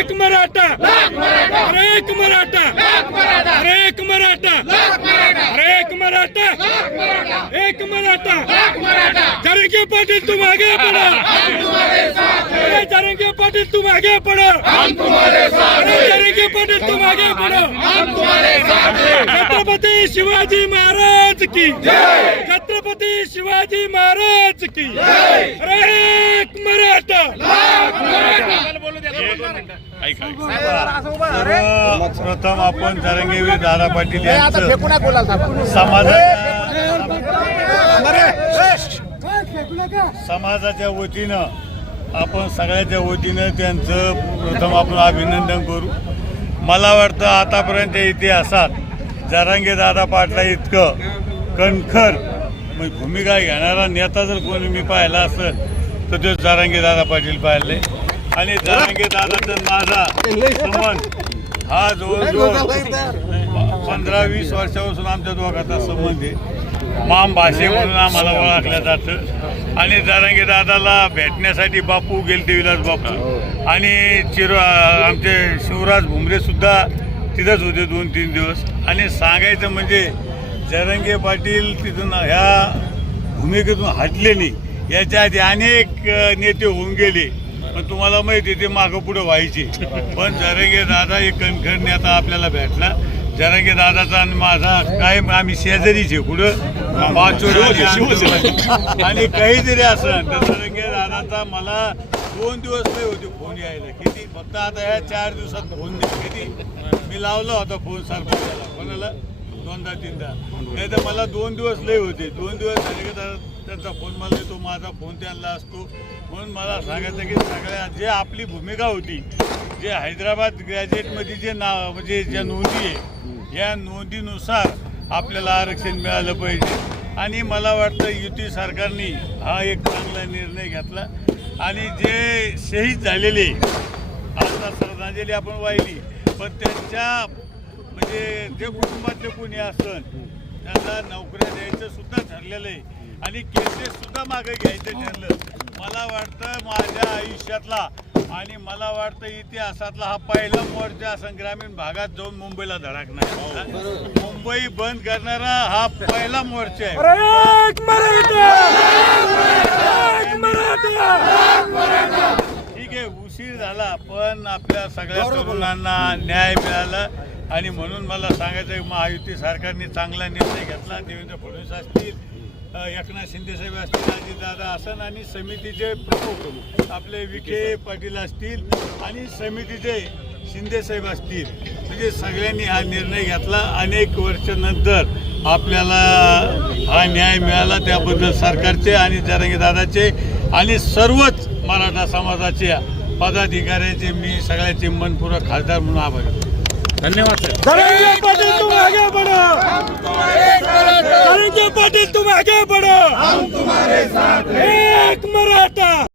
एक मराठा. अरे एक मराठा. अरे एक मराठा. अरे एक मराठा. एक मराठा. जरंगे पाटील तुम आगे बढ़ो अरे जरंगे पाटील तुम आगे बढ़ो अरे जरंगे पाटील तुम आगे बढ़ो छत्रपती शिवाजी महाराज की. छत्रपती शिवाजी महाराज की. अरे एक मराठा. प्रथम आपण जरंगेवीर दादा पाटील यांचं समाजाच्या वतीनं आपण सगळ्याच्या वतीनं त्यांचं प्रथम आपण अभिनंदन करू. मला वाटतं आतापर्यंत इतिहासात जरांगे दादा पाटला इतकं कणखर म्हणजे भूमिका घेणारा नेता जर कोणी मी पाहिला असेल तर तो जरांगे दादा पाटील पाहिले. आणि जरांगे दादाचा माझा संबंध हा जवळजवळ पंधरा वीस वर्षापासून आमच्या दोघांचा संबंध आहे. माम भाषे म्हणून आम्हाला ओळखलं जातं. आणि जारांगे दादाला भेटण्यासाठी बापू गेलते विलास बापू. आणि चिरो आमचे शिवराज भुमरे सुद्धा तिथंच होते दोन तीन दिवस. आणि सांगायचं म्हणजे जरंगे पाटील तिथून ह्या भूमिकेतून हटले नाही याच्या आधी अनेक नेते होऊन गेले. पण तुम्हाला माहिती ते मागं पुढं व्हायचे. पण जरंगे दादा एक कणखर नेता आपल्याला भेटला. जरंगे दादाचा आणि माझा काय आम्ही शेजारीच कुठं? आणि- आणि काही जरी असं तर जरंगे दादाचा मला दोन दिवस नाही होते फोन यायला. किती? फक्त आता ह्या चार दिवसात फोन दे. किती? मी लावला होता फोन सरपंचाला कोणाला दोनदा तीनदा. नाही तर मला दोन दिवस लय होते. दोन दिवस त्यांचा फोन मला येतो माझा फोन त्यांना असतो. म्हणून मला सांगायचं की सगळ्या जे आपली भूमिका होती जे हैदराबाद ग्रॅज्युएटमध्ये जे नाव म्हणजे ज्या नोंदी आहे या नोंदीनुसार आपल्याला आरक्षण मिळालं पाहिजे. आणि मला वाटतं युती सरकारने हा एक चांगला निर्णय घेतला. आणि जे शहीद झालेले आता श्रद्धांजली आपण वाहिली पण त्यांच्या म्हणजे जे कुटुंबातले कोणी असतं त्यांना नोकऱ्या द्यायचं सुद्धा ठरलेलं आहे. आणि केसेस सुद्धा मागे घ्यायचं ठरलं. मला वाटतं माझ्या आयुष्यातला आणि मला वाटतं इतिहासातला हा पहिला मोर्चा असं ग्रामीण भागात जाऊन मुंबईला धडकणार. मुंबई बंद करणारा हा पहिला मोर्चा आहे. ठीक आहे उशीर झाला पण आपल्या सगळ्या तरुणांना न्याय मिळाला. आणि म्हणून मला सांगायचं आहे महायुती सरकारने चांगला निर्णय घेतला. देवेंद्र फडणवीस असतील एकनाथ शिंदे साहेब असतील अजितदादा असन आणि समितीचे प्रमुख आपले विखे पाटील असतील आणि समितीचे शिंदे साहेब असतील. म्हणजे सगळ्यांनी हा निर्णय घेतला. अनेक वर्षानंतर आपल्याला हा न्याय मिळाला त्याबद्दल सरकारचे आणि जरंगे दादाचे आणि सर्वच मराठा समाजाच्या पदाधिकाऱ्यांचे मी सगळ्याचे मनपूर्वक खासदार म्हणून आभार. धन्यवाद सर तुम आगे बढ़ो। हम तुम्हारे साथ हैं। एक मराठा।